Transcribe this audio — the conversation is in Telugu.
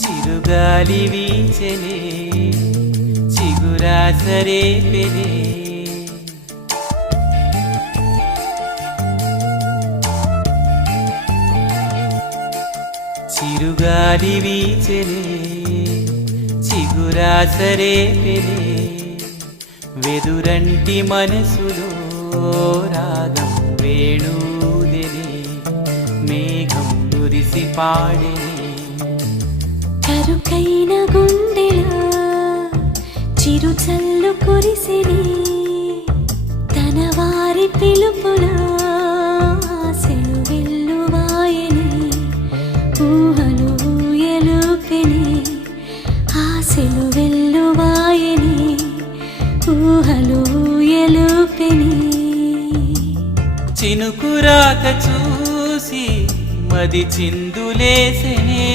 చిరుగాలి వీచెనే చిగురాసరే పెనే చిరుగాలి వీచెనే చిగురాసరే పెనే వెదురంటి మనసులో రాగం వేణూదెనే మేఘం కురిసి పాడెనే కరుకైన గుండెలా చిరు చల్లు కురిసిని తన వారి పిలుపులా ఆశలు వెల్లువాయని ఊహలు ఊయలుపెని ఆశలు వెల్లువాయని ఊహలు ఊయలుపెని చినుకురాక చూసి మది చిందులేసెనే